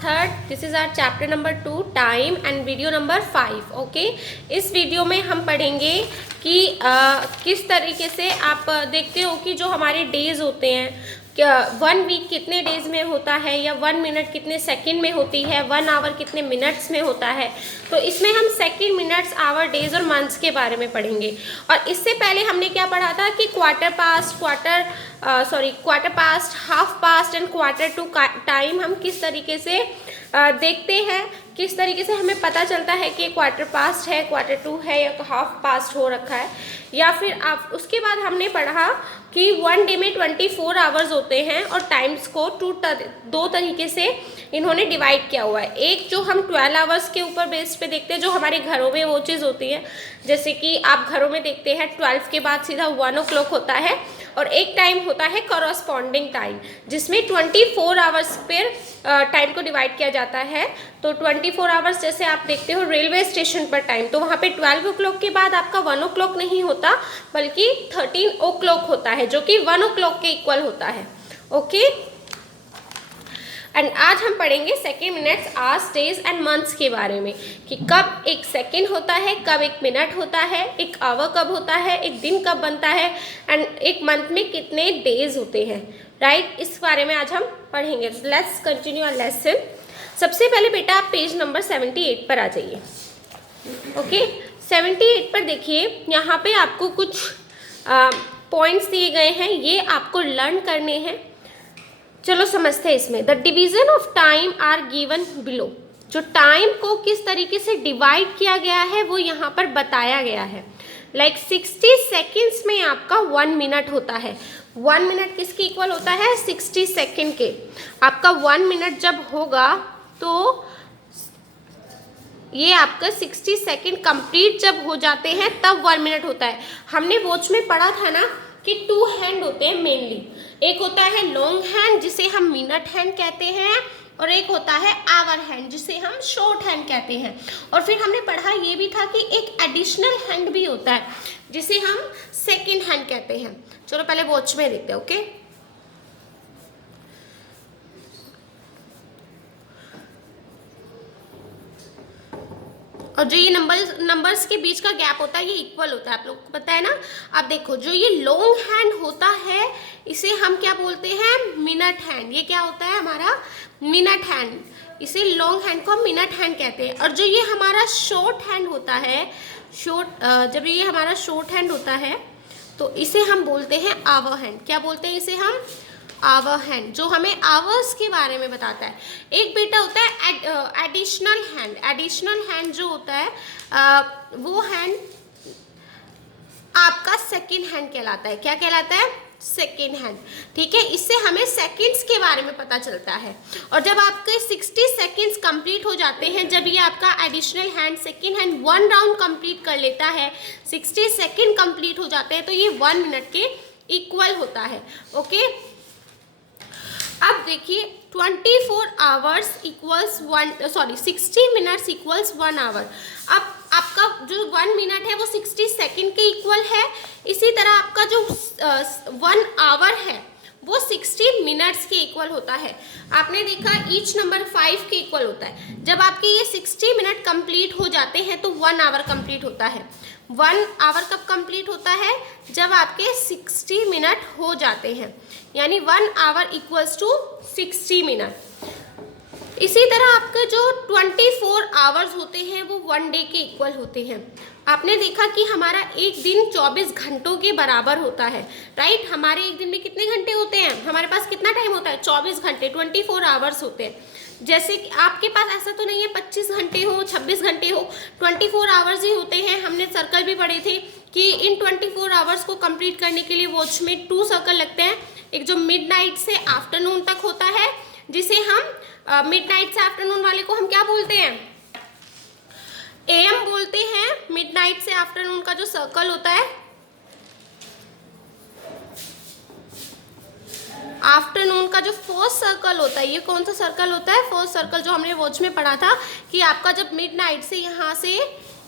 Third, this is our chapter number 2 time and video number 5। Okay, इस video में हम पढ़ेंगे कि किस तरीके से आप देखते हो कि जो हमारे डेज होते हैं, 1 वीक कितने डेज में होता है, या 1 मिनट कितने सेकंड में होती है, 1 आवर कितने मिनट्स में होता है। तो इसमें हम सेकंड, मिनट्स, आवर, डेज और मंथ्स के बारे में पढ़ेंगे। और इससे पहले हमने क्या पढ़ा था कि quarter past, half past and quarter to time हम किस तरीके से देखते हैं, किस तरीके से हमें पता चलता है कि क्वार्टर पास्ट है, क्वार्टर टू है, या हाफ पास्ट हो रखा है। या फिर आप उसके बाद हमने पढ़ा कि 1 डे में 24 आवर्स होते हैं और टाइम्स को दो तरीके से इन्होंने डिवाइड किया हुआ है। एक जो हम 12 आवर्स के ऊपर बेस पे देखते हैं, जो हमारे घरों में वो चीज़ होती है, जैसे कि आप घरों में देखते हैं 12 के बाद सीधा 1 o'clock होता है। और एक टाइम होता है कॉरस्पॉन्डिंग टाइम, जिसमें 24 आवर्स पर टाइम को डिवाइड किया जाता है। तो 24 आवर्स जैसे आप देखते हो रेलवे स्टेशन पर टाइम, तो वहाँ पे 12 o'clock के बाद आपका 1 o'clock नहीं होता, बल्कि 13 o'clock होता है, जो कि 1 o'clock के इक्वल होता है। ओके, एंड आज हम पढ़ेंगे second, minutes, hours, days and months के बारे में, कि कब एक सेकेंड होता है, कब एक मिनट होता है, एक आवर कब होता है, एक दिन कब बनता है, एंड एक मंथ में कितने डेज होते हैं। राइट, इस बारे में आज हम पढ़ेंगे। Let's continue our lesson. सबसे पहले बेटा आप पेज नंबर 78 पर आ जाइए। ओके, 78 पर देखिए, यहाँ पे आपको कुछ पॉइंट्स दिए गए हैं, ये आपको लर्न करने हैं। चलो समझते हैं इसमें। The division of time are given below. जो टाइम को किस तरीके से डिवाइड किया गया है वो यहाँ पर बताया गया है। लाइक 60 सेकेंड्स में आपका 1 मिनट होता है। 1 मिनट किसके इक्वल होता है? 60 सेकेंड के। आपका 1 मिनट जब होगा तो ये आपका 60 सेकेंड कंप्लीट जब हो जाते हैं तब 1 मिनट होता है। हमने वॉच में पढ़ा था ना कि 2 हैंड होते हैं मेनली। एक होता है लॉन्ग हैंड जिसे हम मिनट हैंड कहते हैं, और एक होता है आवर हैंड जिसे हम शॉर्ट हैंड कहते हैं। और फिर हमने पढ़ा ये भी था कि एक एडिशनल हैंड भी होता है जिसे हम सेकेंड हैंड कहते हैं। चलो पहले वॉच में देखते हैं। ओके, और जो ये नंबर्स के बीच का गैप होता है ये इक्वल होता है, आप लोग को पता है ना। अब देखो, जो ये लॉन्ग हैंड होता है इसे हम क्या बोलते हैं? Minute hand. ये क्या होता है हमारा? Minute hand. इसे लॉन्ग हैंड को हम मिनट हैंड कहते हैं। और जो ये हमारा शॉर्ट हैंड होता है, जब ये हमारा शॉर्ट हैंड होता है तो इसे हम बोलते हैं आवर हैंड। क्या बोलते हैं इसे हम? आवर हैंड, जो हमें आवर्स के बारे में बताता है। एक बेटा होता है एडिशनल हैंड। एडिशनल हैंड जो होता है वो हैंड आपका सेकेंड हैंड कहलाता है। क्या कहलाता है? Second hand. ठीक है, इससे हमें सेकेंड्स के बारे में पता चलता है। और जब आपके 60 सेकेंड्स कंप्लीट हो जाते हैं, जब ये आपका additional hand second hand 1 round complete कर लेता है, 60 सेकेंड कंप्लीट हो जाते हैं, तो ये 1 मिनट के इक्वल होता है। ओके, अब देखिए 24 hours equals 60 minutes equals 1 hour. अब आपका जो 1 मिनट है वो 60 सेकेंड के इक्वल है। इसी तरह आपका जो 1 आवर है वो 60 मिनट्स के इक्वल होता है। आपने देखा ईच नंबर 5 के इक्वल होता है। जब आपके ये 60 मिनट कंप्लीट हो जाते हैं तो 1 आवर कंप्लीट होता है। 1 आवर कब कंप्लीट होता है? जब आपके 60 मिनट हो जाते हैं, यानी 1 आवर इक्वल्स टू 60 मिनट। इसी तरह आपके जो 24 आवर्स होते हैं वो 1 डे के इक्वल होते हैं। आपने देखा कि हमारा एक दिन 24 घंटों के बराबर होता है। राइट, हमारे एक दिन में कितने घंटे होते हैं? हमारे पास कितना टाइम होता है? 24 घंटे, 24 आवर्स होते हैं। जैसे कि आपके पास ऐसा तो नहीं है 25 घंटे हो, 26 घंटे हो, 24 आवर्स ही होते हैं। हमने सर्कल भी पढ़े थे कि इन 24 आवर्स को कंप्लीट करने के लिए वॉच में 2 सर्कल लगते हैं। एक जो मिडनाइट से आफ्टरनून तक होता है, जिसे हम मिडनाइट से आफ्टरनून वाले को हम क्या बोलते हैं? एएम बोलते हैं। मिडनाइट से आफ्टरनून का जो सर्कल होता है, आफ्टरनून का जो फर्स्ट सर्कल होता है, ये कौन सा सर्कल होता है? फर्स्ट सर्कल, जो हमने वॉच में पढ़ा था कि आपका जब मिडनाइट से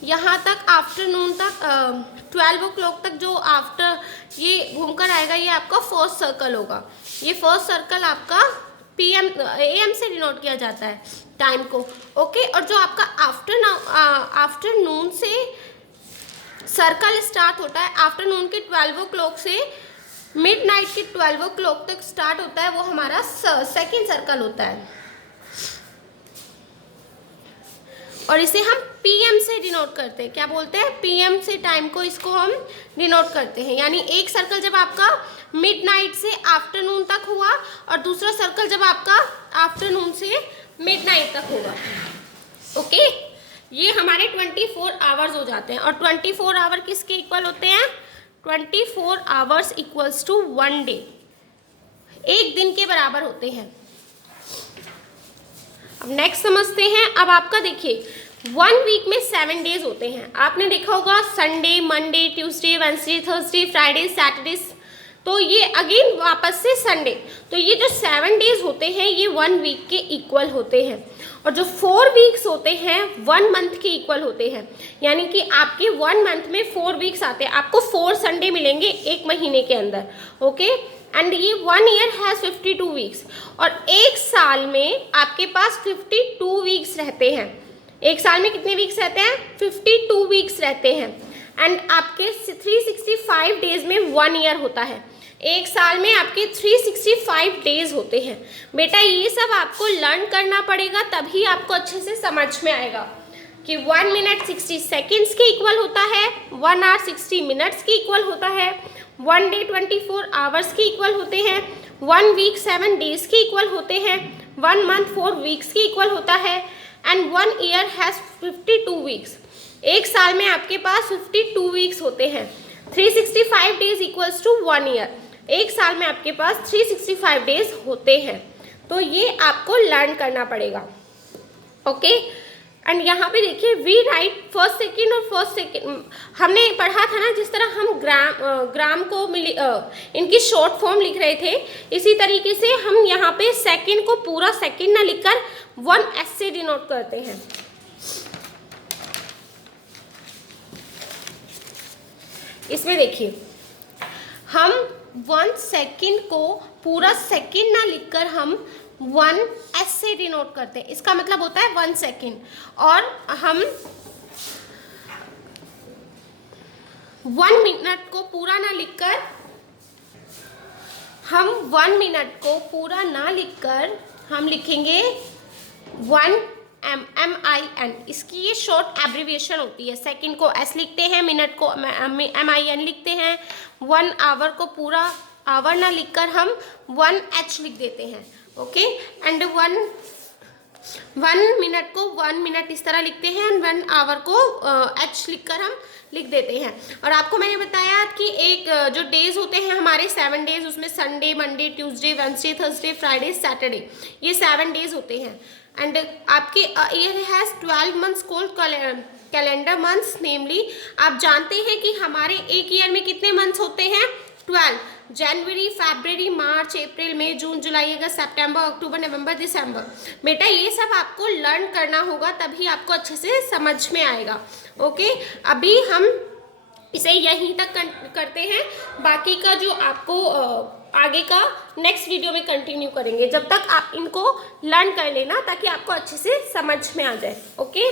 यहाँ तक आफ्टरनून तक 12 o'clock तक जो आफ्टर ये घूमकर आएगा, ये आपका फर्स्ट सर्कल होगा। ये फर्स्ट सर्कल आपका PM AM से डिनोट किया जाता है टाइम को। ओके, और जो आपका आफ्टरनून से सर्कल स्टार्ट होता है, आफ्टरनून के 12 o'clock से मिडनाइट के 12 o'clock तक स्टार्ट होता है, वो हमारा सेकेंड सर्कल होता है, और इसे हम PM से डिनोट करते हैं। क्या बोलते हैं? PM से टाइम को इसको हम डिनोट करते हैं। यानी एक सर्कल जब आपका मिडनाइट से आफ्टरनून तक हुआ और दूसरा सर्कल जब आपका आफ्टरनून से मिडनाइट तक होगा। ओके, ये हमारे 24 आवर्स हो जाते हैं। और 24 आवर किसके इक्वल होते हैं? 24 आवर्स इक्वल्स टू 1 डे, एक दिन के बराबर होते हैं। अब नेक्स्ट समझते हैं। अब आपका देखिए 1 वीक में 7 डेज होते हैं। आपने देखा होगा Sunday, Monday, Tuesday, Wednesday, Thursday, Friday, Saturday, तो ये अगेन वापस से संडे। तो ये जो 7 डेज होते हैं ये 1 वीक के इक्वल होते हैं। और जो 4 वीक्स होते हैं 1 मंथ के इक्वल होते हैं। यानी कि आपके 1 मंथ में 4 वीक्स आते हैं, आपको 4 संडे मिलेंगे एक महीने के अंदर। ओके, एंड ये 1 ईयर हैज़ 52 वीक्स। और एक साल में आपके पास 52 वीक्स रहते हैं। एक साल में कितने वीक्स रहते हैं? 52 वीक्स रहते हैं। एंड आपके 365 डेज में 1 ईयर होता है। एक साल में आपके 365 डेज होते हैं। बेटा ये सब आपको लर्न करना पड़ेगा, तभी आपको अच्छे से समझ में आएगा कि 1 मिनट 60 सेकेंड्स के इक्वल होता है, 1 आवर 60 मिनट्स के इक्वल होता है, 1 डे 24 आवर्स के इक्वल होते हैं, 1 वीक 7 डेज के इक्वल होते हैं, 1 मंथ 4 वीक्स के इक्वल होता है, एंड 1 ईयर हैज़ 52 वीक्स। एक साल में आपके पास 52 वीक्स होते हैं। 365 डेज इक्वल्स टू 1 ईयर। एक साल में आपके पास 365 डेज होते हैं। तो ये आपको लर्न करना पड़ेगा। ओके, एंड यहाँ पे देखिए वी राइट फर्स्ट सेकेंड और फर्स्ट सेकेंड हमने पढ़ा था ना, जिस तरह हम ग्राम को इनकी शॉर्ट फॉर्म लिख रहे थे, इसी तरीके से हम यहाँ पे सेकेंड को पूरा सेकेंड ना लिखकर 1s से डिनोट करते हैं। इसमें देखिए हम 1 सेकेंड को पूरा सेकेंड ना लिखकर हम 1s से डिनोट करते हैं। इसका मतलब होता है 1 सेकेंड। और हम 1 मिनट को पूरा ना लिखकर हम लिखेंगे 1 MIN। इसकी ये शॉर्ट एब्रीविएशन होती है। सेकंड को S लिखते हैं, मिनट को MIN लिखते हैं, 1 आवर को पूरा आवर ना लिखकर हम 1H लिख देते हैं। ओके, एंड 1 मिनट को 1 मिनट इस तरह लिखते हैं, एंड 1 आवर को H लिखकर हम लिख देते हैं। और आपको मैंने बताया कि एक जो डेज होते हैं हमारे 7 डेज, उसमें Sunday, Monday, Tuesday, Wednesday, Thursday, Friday, Saturday, ये 7 डेज होते हैं। एंड आपके year has 12 months called calendar months. Namely आप जानते हैं कि हमारे एक ईयर में कितने मंथ्स होते हैं? 12। जनवरी, फरवरी, मार्च, अप्रैल, मई, जून, जुलाई, अगस्त, सितंबर, अक्टूबर, नवंबर, दिसंबर। बेटा ये सब आपको लर्न करना होगा, तभी आपको अच्छे से समझ में आएगा। ओके, अभी हम इसे यहीं तक करते हैं, बाकी का जो आपको आगे का नेक्स्ट वीडियो में कंटिन्यू करेंगे। जब तक आप इनको लर्न कर लेना, ताकि आपको अच्छे से समझ में आ जाए। ओके।